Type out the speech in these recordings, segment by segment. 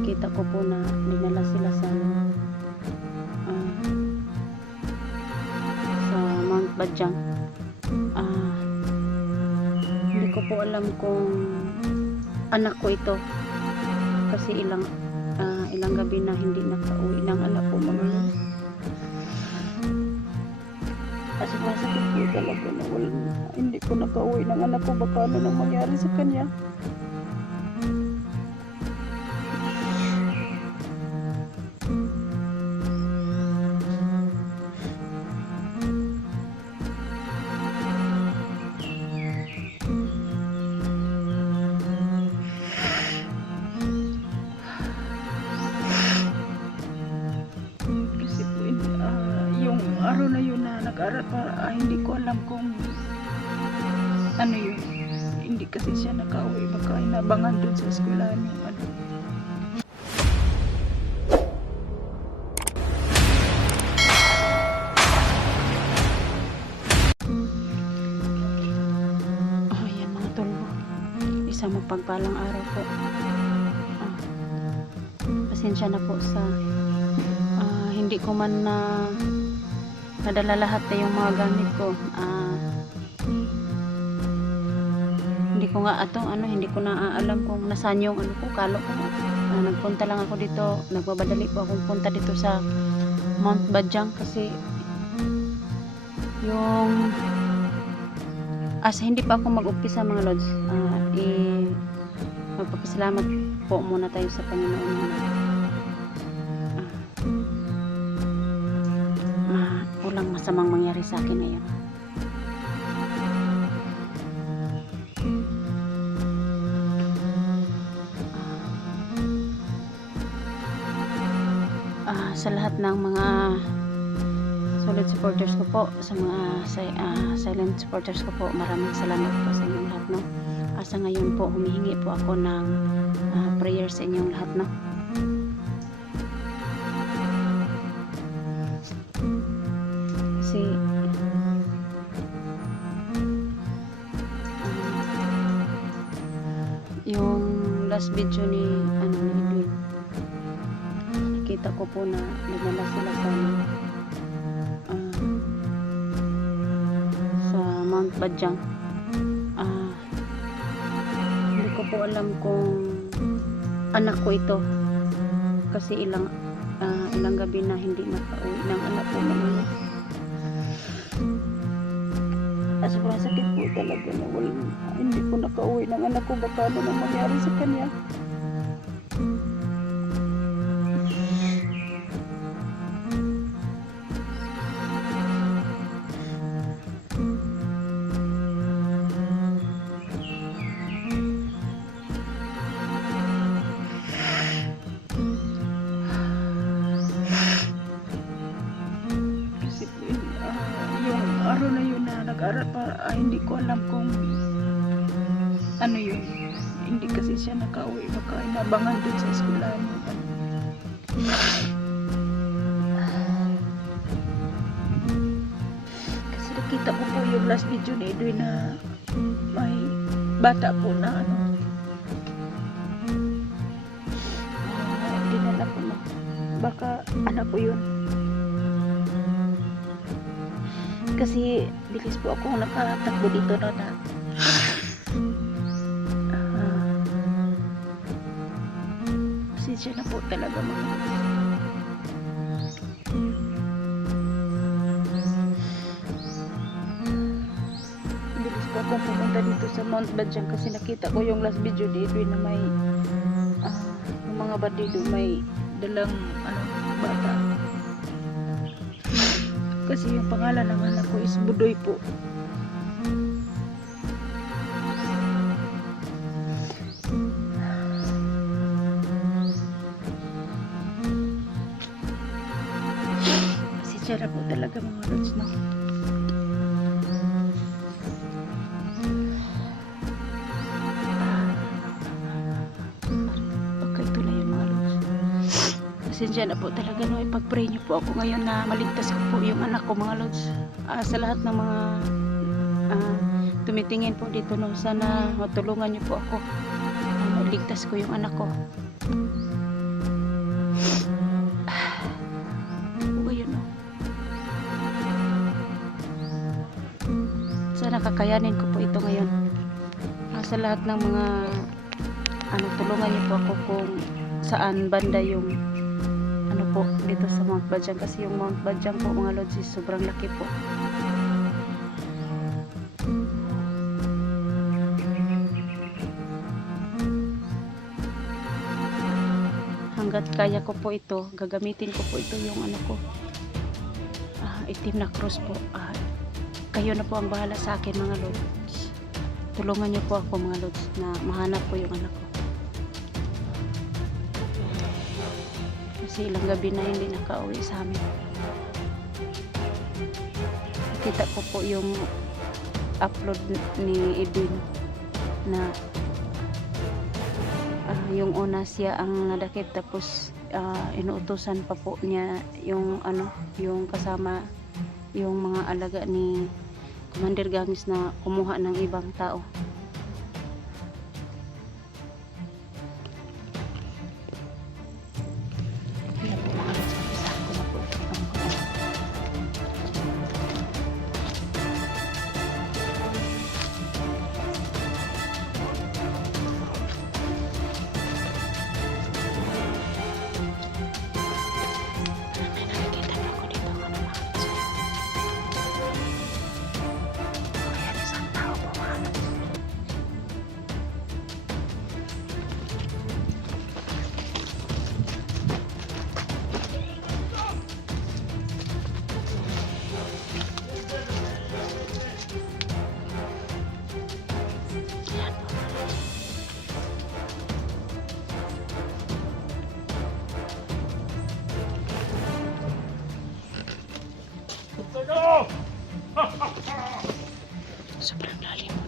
kita ko po na dinala sila sa ah, sa Mount Bajang. Ah, hindi ko po alam kung anak ko ito. Kasi ilang ah, ilang gabi na hindi nakauwi ng anak ko mga kasi masakit po talaga na wala, hindi ko nakauwi ng anak ko. Baka ano nang mangyari sa kanya dun sa eskwelahan yung ano Oh, yan mga tulbo. Isang mapagpalang araw po. Ah, pasensya na po sa ah, hindi ko man na nadala lahat na yung mga gamit ko. Ah, ko nga atong ano, hindi ko na alam kung nasaan yung ano ko, kalo ko. Ah, nagpunta lang ako dito, nagbabadali po akong punta dito sa Mount Bajang kasi yung As hindi pa ako mag-umpisa mga lods, ah, i magpapasalamat po muna tayo sa Panginoon. Ah, ma walang masamang mangyari sa akin ngayon. Sa lahat ng mga solid supporters ko po sa mga si- ah, silent supporters ko po maraming salamat po sa inyong lahat no? Asa ngayon po humihingi po ako ng ah, prayer sa inyong lahat no? Kasi ah, yung last video ni ko po na nagmala sila sa ah, sa Mount Bajang. Ah, hindi ko po alam kung anak ko ito kasi ilang ah, ilang gabi na hindi nakauwi ng anak ko mga As sobrang sakit po talaga na wala, hindi ko nakauwi ng anak ko baka ano nang mangyari sa kanya. Nag-aral pa, ah, hindi ko alam kung ano yun. Hindi kasi siya nakauwi. Baka inabangan dun sa eskwelahan ano. Kasi nakita ko po yung last video ni Edwin na may bata po na ano. Dinala po na. Baka anak ko yun. Kasi bilis po ako nakatakbo dito na na Ah. pasensya na po talaga mga bilis po ako pumunta dito sa Mount Bajang kasi nakita ko yung last video ni Edwin na may yung mga bandido may dalang ano, bata kasi yung pangalan ng anak ko is Budoy po. Kasi tsara po talaga mga lods, no? sadya na po talaga no, ipag-pray niyo po ako ngayon na maligtas ko po yung anak ko mga lods. Uh, sa lahat ng mga uh, tumitingin po dito no, sana matulungan niyo po ako. Uh, ligtas ko yung anak ko. Ah, sana kakayanin ko po ito ngayon uh, sa lahat ng mga ano, tulungan niyo po ako kung saan banda yung po dito sa Mount Bajang kasi yung Mount Bajang po mga lods is sobrang laki po. hanggat kaya ko po ito, gagamitin ko po ito yung ano ko, ah, itim na cross po. Ah, kayo na po ang bahala sa akin mga lods. Tulungan niyo po ako mga lods na mahanap po yung anak ko. Kasi ilang gabi na hindi nakauwi sa amin. Kita ko po yung upload ni Edwin na ah, yung una siya ang nadakip tapos ah, inuutosan pa po niya yung ano yung kasama yung mga alaga ni Commander Gangis na kumuha ng ibang tao Sobrang lalim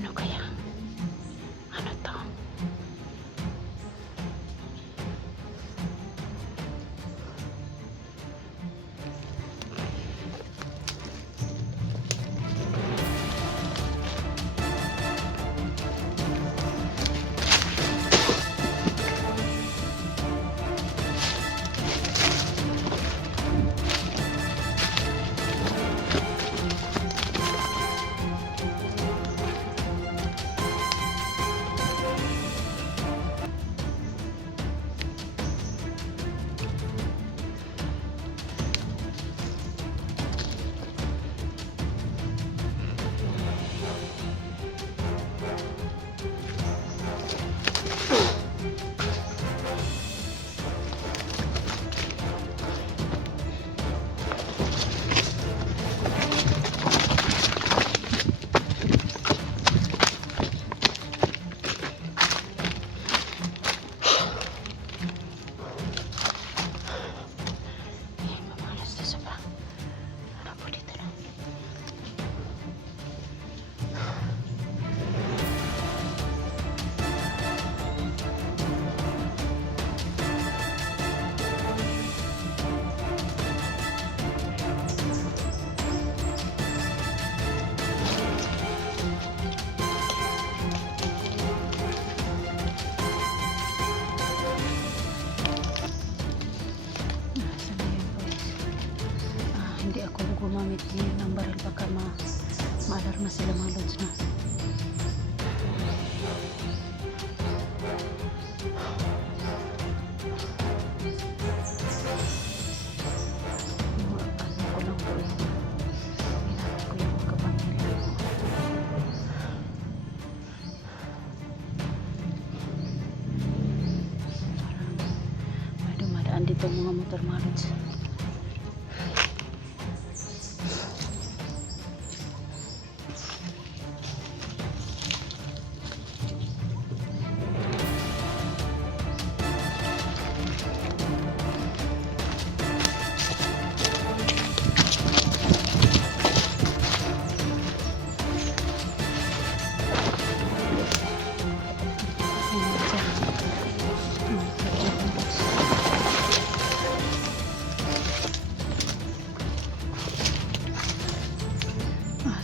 ano kaya? Ako gumamit ngayon ng baril baka ma maalarma sila mga lods na.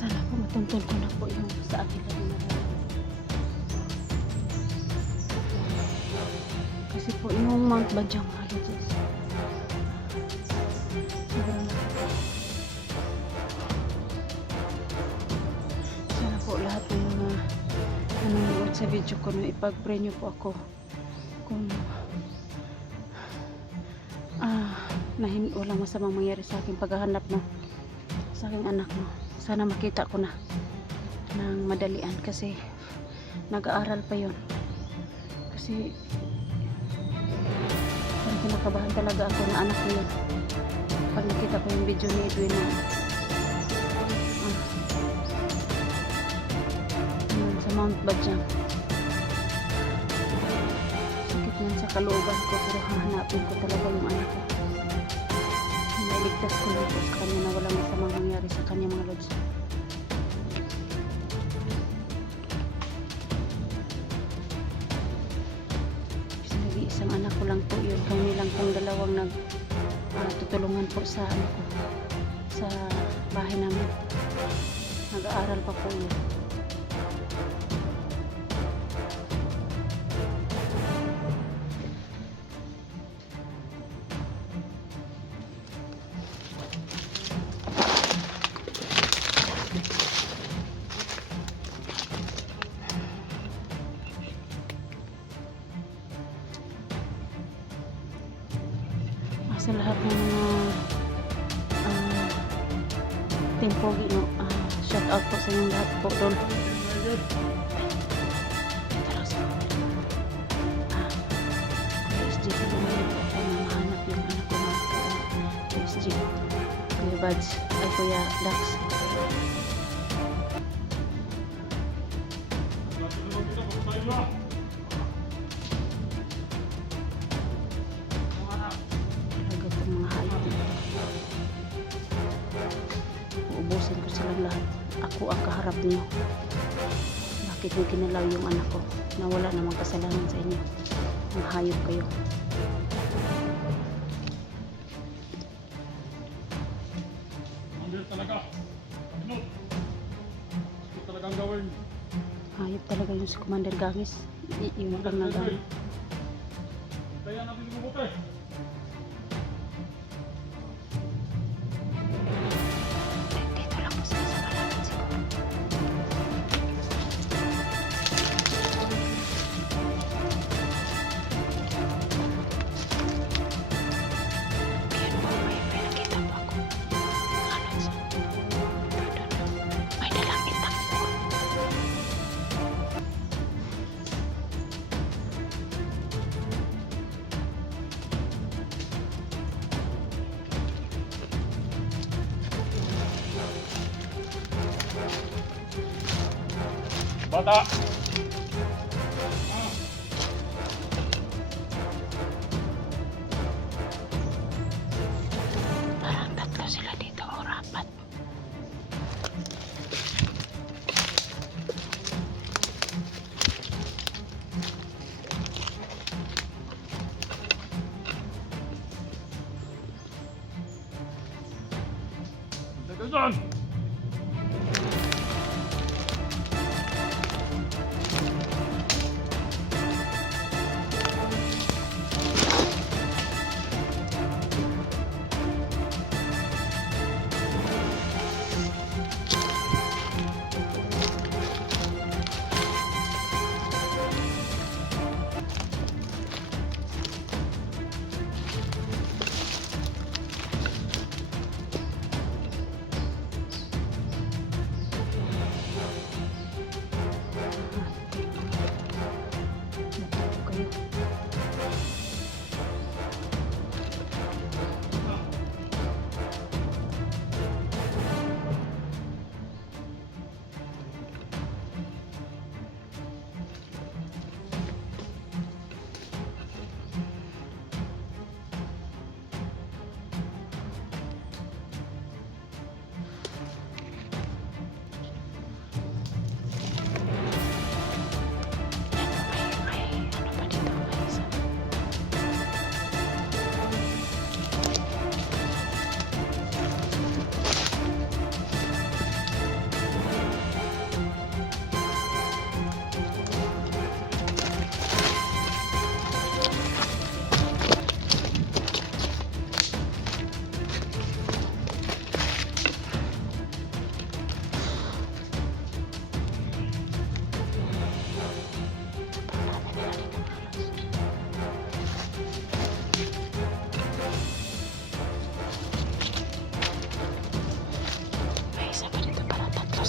Sana po matuntun ko na po yung sa akin nararamdaman. Kasi po yung Mount dyan. Sobrang Sana po lahat ng mga nanonood sa video ko na ipag-pray niyo po ako kung ah, na walang masamang mangyari sa aking paghahanap ng sa aking anak no. Sana makita ko na ng madalian kasi nag-aaral pa yon kasi parang kinakabahan talaga ako na anak ko yun pag nakita ko yung video ni Edwin na ah, sa Mount Badyang sakit man sa kalooban ko pero hahanapin ko talaga yung anak ko Nailigtas ko po sa kanya na walang masamang mangyari sa kanya mga lods. Kasi nag-iisang anak ko lang po yun. Kami lang pong dalawang nag ah, tutulungan po sa ano sa bahay namin. Nag-aaral pa po yun. Sa lahat ng mga uh, team Pogi, no? ah, shout out po sa inyong lahat po doon. Ah. Kuya Buds, ay Kuya Dax. Ako ang kaharap niyo. Bakit mo kinalaw yung anak ko na wala namang kasalanan sa inyo? Ang hayop kayo. Andun talaga. Ito talagang gawin. Hayop talaga yung si Commander Gangis. Y- yung lang Bata! Parang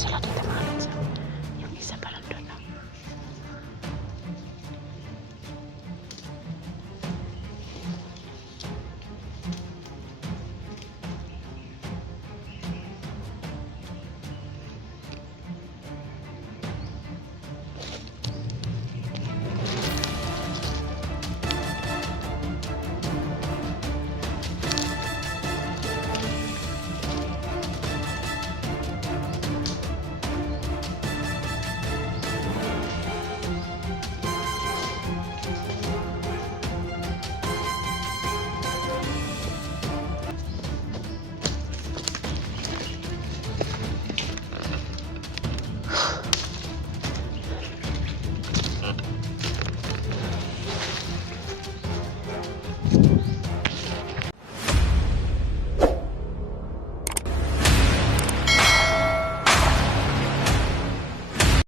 solo tú.